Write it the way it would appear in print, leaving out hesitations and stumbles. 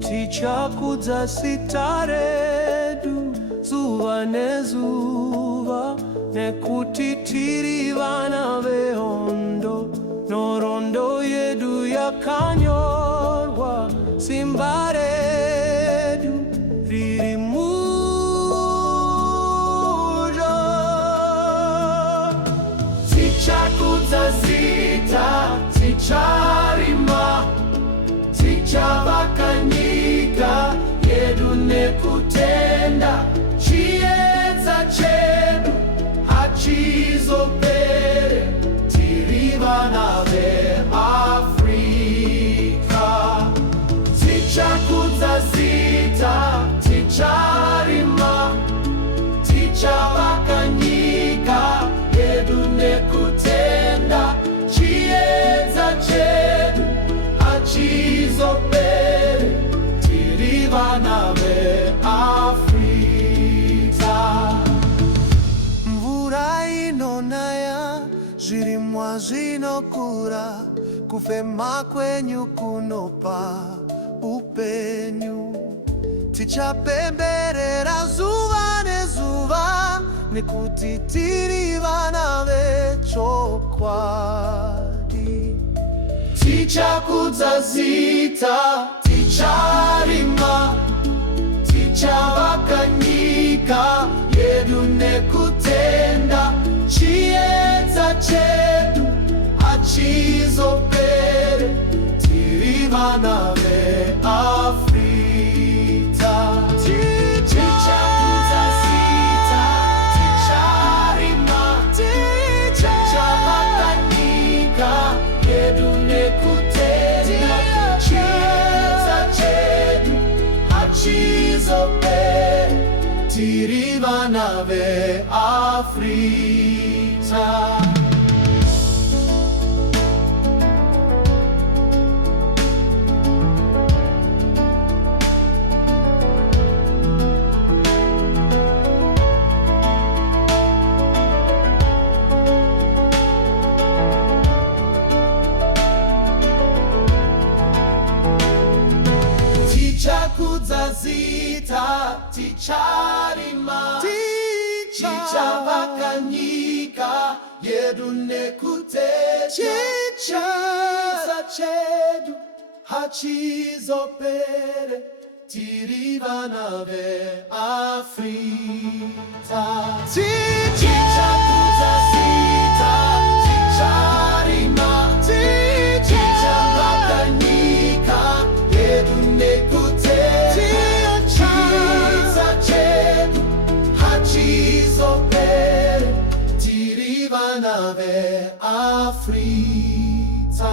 Tichakuza sitaredu zuva nezuva nekutitiri vana vehondo norondo yedu yakanyorwa simba redu riri muja. Tichakuza zita ticharima tichavaka nyika yedu nekutenda chiedza chedu hachizopere tiri vana veAfrica. Tichakuza zita ticharima tichavaka nyika yedu nekutenda chiedza chedu hachizopere tiri vana veAfrica. Mvura inonaya zvirimwa zvinokura kufema kwenyu kunopa upenyu. Tichapemberera zuva nezuva nekuti tiri vana vechokwadi. Tichakuza zita ticharima tichavaka nyika yedu nekutenda chiedza chedu hachizopere tiri vana veAfrica. Tichakuza zita ticharima tichavaka nyika yedu nekutenda chiedza chedu hachizopere tiri vana veAfrica. Tichakuza zita ticharima tichavaka nyika yedu nekutenda chiedza chedu hachizopere tiri vana veAfrica. Tichakuza zita ticharima tichavaka nyika yedu nekutenda chiedza chedu hachizopere tiri vana veAfrica.